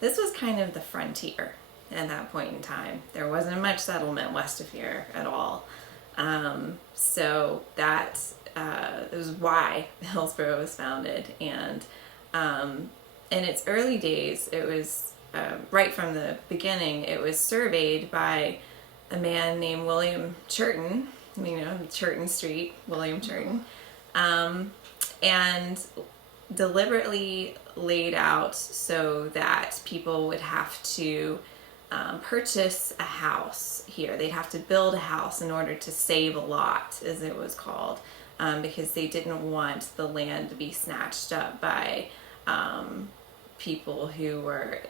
this was kind of the frontier at that point in time. There wasn't much settlement west of here at all. So that is why Hillsborough was founded. And in its early days, it was right from the beginning, it was surveyed by a man named William Churton, Churton Street, William Churton, and deliberately laid out so that people would have to purchase a house here. They'd have to build a house in order to save a lot, as it was called, because they didn't want the land to be snatched up by people who were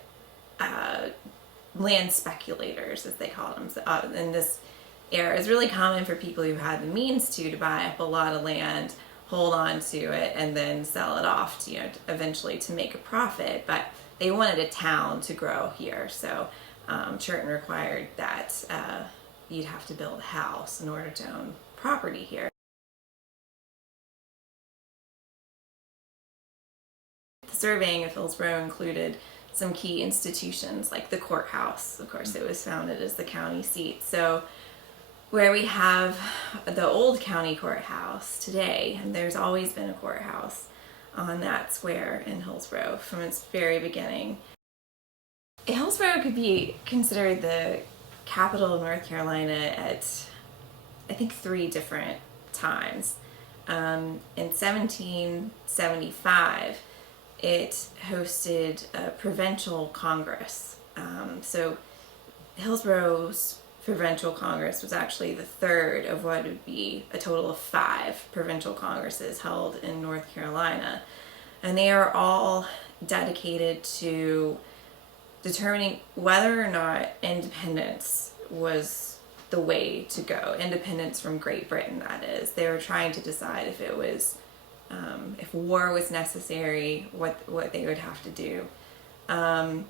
land speculators, as they called them. So, in this era, it's really common for people who had the means to buy up a lot of land, hold on to it, and then sell it off to, eventually to make a profit. But they wanted a town to grow here, so Churton required that you'd have to build a house in order to own property here. The surveying of Hillsborough included some key institutions like the courthouse. Of course, it was founded as the county seat. So where we have the old county courthouse today, and there's always been a courthouse on that square in Hillsborough from its very beginning. Hillsborough could be considered the capital of North Carolina at, I think, 3 different times. In 1775, it hosted a provincial congress. So Hillsborough's provincial congress was actually the 3rd of what would be a total of 5 provincial congresses held in North Carolina. And they are all dedicated to determining whether or not independence was the way to go. Independence from Great Britain, that is. They were trying to decide if it was, if war was necessary, what they would have to do. And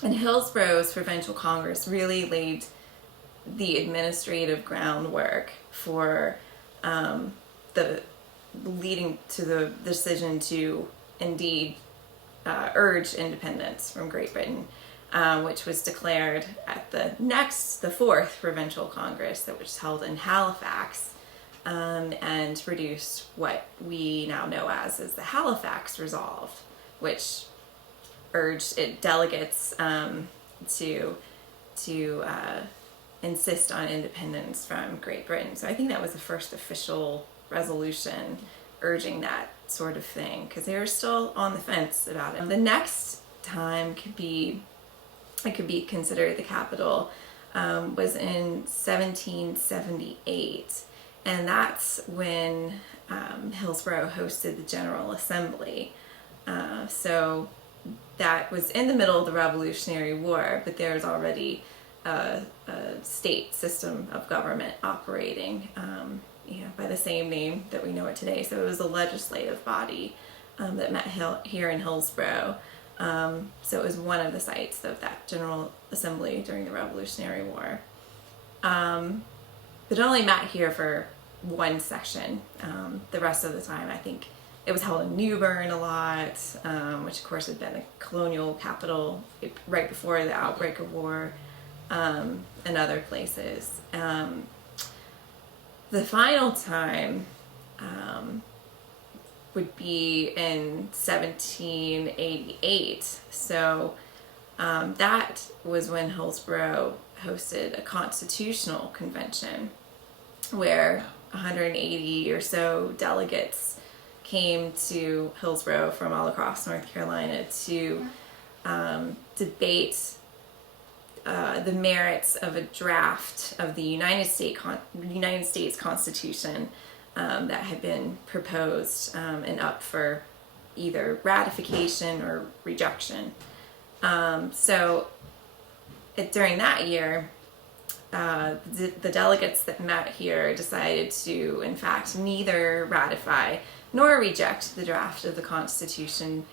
Hillsborough's provincial congress really laid the administrative groundwork for the leading to the decision to indeed urge independence from Great Britain, which was declared at the 4th Provincial Congress that was held in Halifax, and produced what we now know as the Halifax Resolve, which urged delegates to insist on independence from Great Britain. So I think that was the first official resolution urging that sort of thing, because they were still on the fence about it. The next time it could be considered the capital was in 1778, and that's when Hillsborough hosted the General Assembly. So that was in the middle of the Revolutionary War, but there was already a state system of government operating by the same name that we know it today. So it was a legislative body that met here in Hillsborough. So it was one of the sites of that General Assembly during the Revolutionary War. But it only met here for one session. The rest of the time, I think it was held in New Bern a lot, which of course had been a colonial capital right before the outbreak of war, and other places. The final time would be in 1788. So that was when Hillsborough hosted a constitutional convention where 180 or so delegates came to Hillsborough from all across North Carolina to debate the merits of a draft of the United States Constitution that had been proposed and up for either ratification or rejection. So during that year, the delegates that met here decided to, in fact, neither ratify nor reject the draft of the Constitution,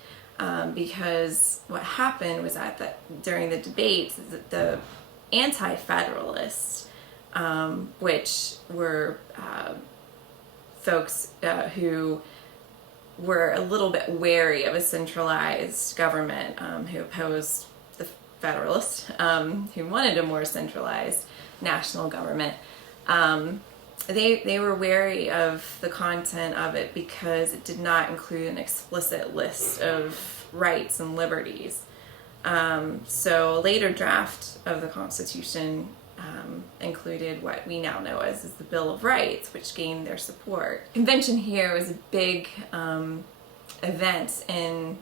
because what happened was that during the debate, the anti-federalists, which were folks who were a little bit wary of a centralized government, who opposed federalists who wanted a more centralized national government. They were wary of the content of it because it did not include an explicit list of rights and liberties. So a later draft of the Constitution included what we now know as the Bill of Rights, which gained their support. Convention here was a big event in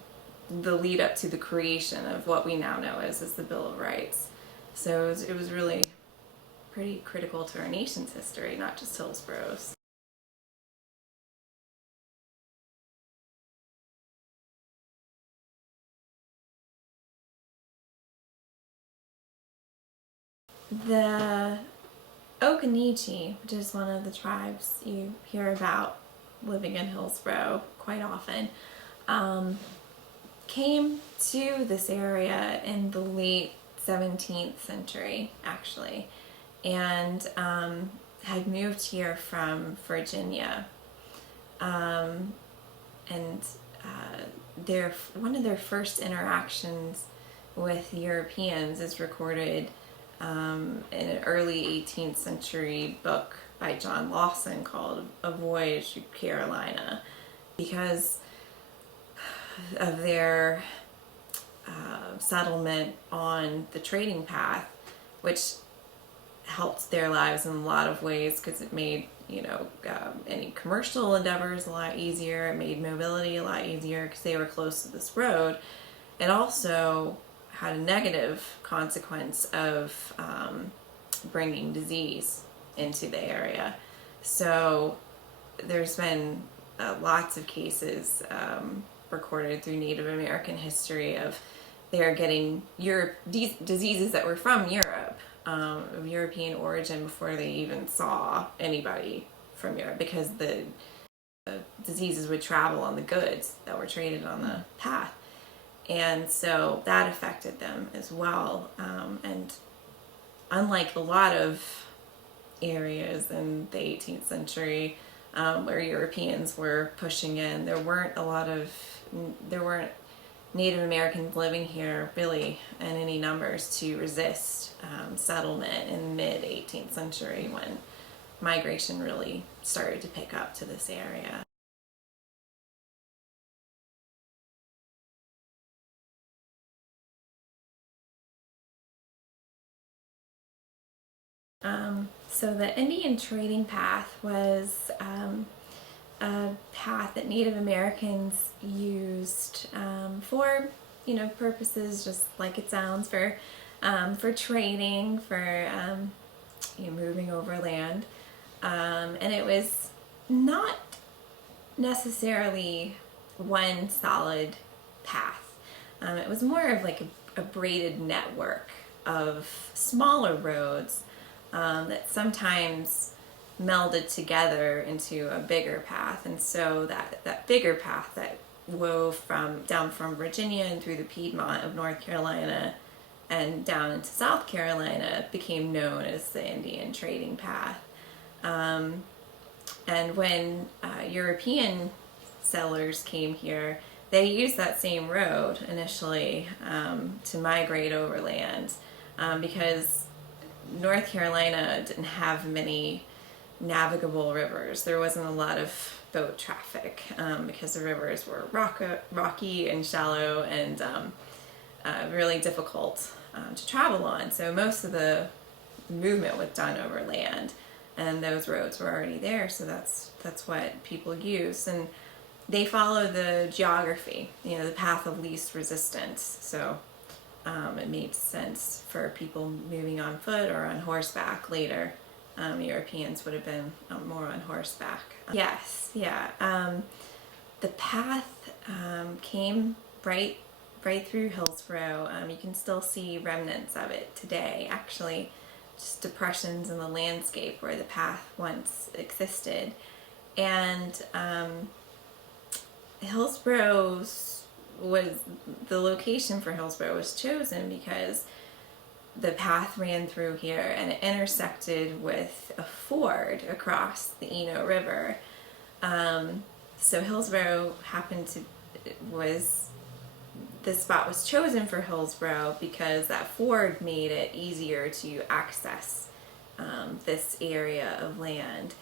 the lead up to the creation of what we now know as the Bill of Rights. So it was really pretty critical to our nation's history, not just Hillsborough's. The Occaneechi, which is one of the tribes you hear about living in Hillsborough quite often, came to this area in the late 17th century, actually, and had moved here from Virginia. And one of their first interactions with Europeans is recorded in an early 18th century book by John Lawson called A Voyage to Carolina, because of their settlement on the trading path, which helped their lives in a lot of ways because it made any commercial endeavors a lot easier. It made mobility a lot easier because they were close to this road. It also had a negative consequence of bringing disease into the area. So there's been lots of cases recorded through Native American history of they're getting diseases that were from Europe, of European origin, before they even saw anybody from Europe, because the diseases would travel on the goods that were traded on the path. And so that affected them as well. And unlike a lot of areas in the 18th century where Europeans were pushing in, there weren't Native Americans living here really in any numbers to resist settlement in the mid 18th century, when migration really started to pick up to this area. So the Indian trading path was a path that Native Americans used for, purposes just like it sounds, for trading, for moving over land, and it was not necessarily one solid path. It was more of like a braided network of smaller roads that sometimes melded together into a bigger path. And so that bigger path that wove down from Virginia and through the Piedmont of North Carolina and down into South Carolina became known as the Indian trading path. And when European settlers came here, they used that same road initially to migrate overland because North Carolina didn't have many navigable rivers. There wasn't a lot of boat traffic because the rivers were rocky and shallow and really difficult to travel on. So most of the movement was done over land, and those roads were already there. So that's what people use, and they follow the geography, the path of least resistance. So it made sense for people moving on foot or on horseback later. Europeans would have been more on horseback. Yes, yeah. The path came right through Hillsborough. You can still see remnants of it today, actually, just depressions in the landscape where the path once existed. And the location for Hillsborough was chosen because the path ran through here and it intersected with a ford across the Eno River. So Hillsborough this spot was chosen for Hillsborough because that ford made it easier to access this area of land.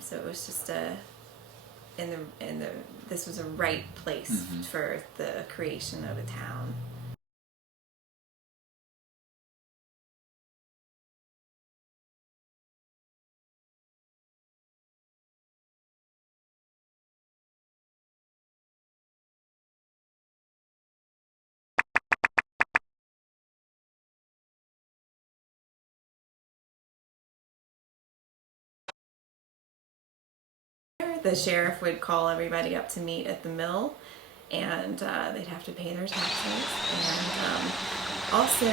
So it was just this was a right place for the creation of a town. The sheriff would call everybody up to meet at the mill, and they'd have to pay their taxes. And also,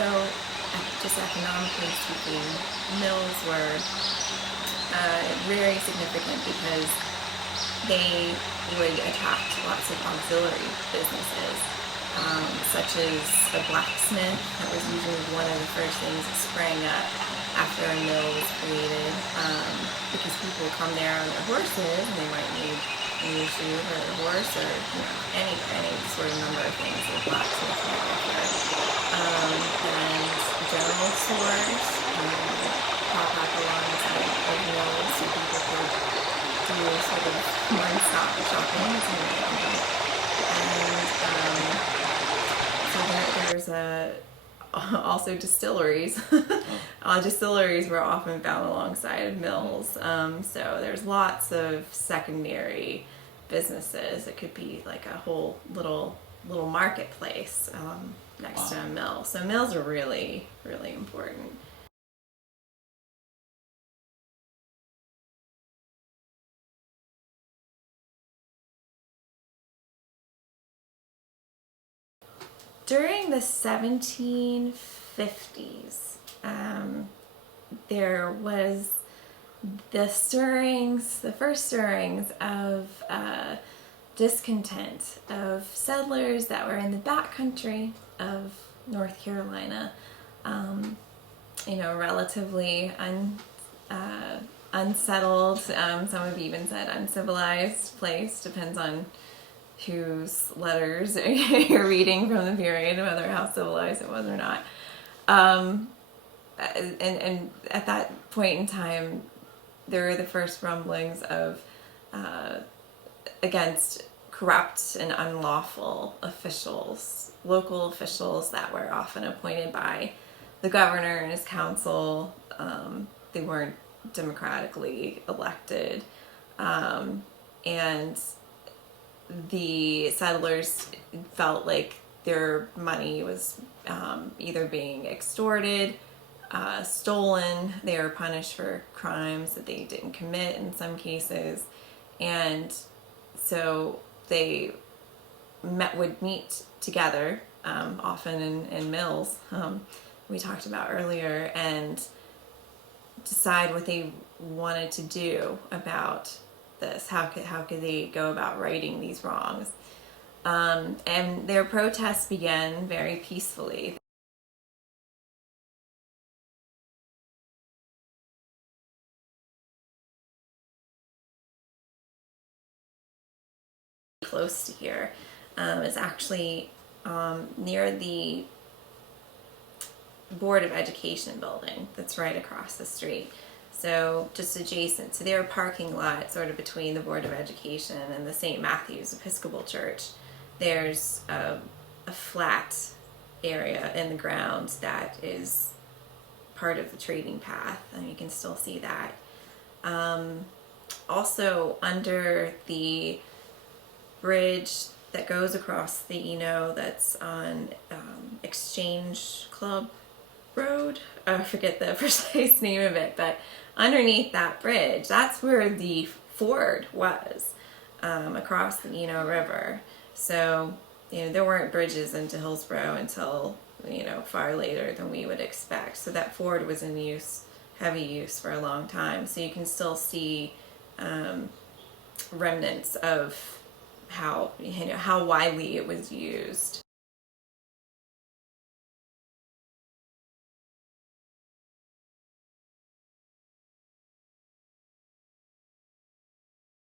just economically speaking, mills were very significant because they would attract lots of auxiliary businesses, such as a blacksmith. That was usually one of the first things that sprang up after a mill was created, because people would come there on their horses and they might need a new shoe for their horse, or any sort of number of things that a blacksmith might offer. And general stores pop up alongside of mills, so people could do sort of one-stop shopping, as you know. And so there's also distilleries. Distilleries were often found alongside of mills. So there's lots of secondary businesses. It could be like a whole little marketplace next to a mill. So mills are really, really important. During the 1750s, there was the first stirrings of discontent of settlers that were in the backcountry of North Carolina, relatively unsettled, some have even said uncivilized place, depends on whose letters you're reading from the period, whether how civilized it was or not. And at that point in time, there were the first rumblings of against corrupt and unlawful officials, local officials that were often appointed by the governor and his council. They weren't democratically elected, and the settlers felt like their money was either being extorted, stolen. They were punished for crimes that they didn't commit in some cases, and so they would meet together, often in mills, we talked about earlier, and decide what they wanted to do about this. How could they go about righting these wrongs? And their protests began very peacefully. Close to here is actually near the Board of Education building that's right across the street. So just adjacent to their parking lot, sort of between the Board of Education and the St. Matthew's Episcopal Church, there's a flat area in the ground that is part of the trading path, and you can still see that. Also, under the bridge that goes across the Eno, that's on Exchange Club Road, I forget the precise name of it, but underneath that bridge, that's where the ford was, across the Eno River. So, there weren't bridges into Hillsborough until, far later than we would expect. So that ford was in use, heavy use, for a long time. So you can still see remnants of how widely it was used.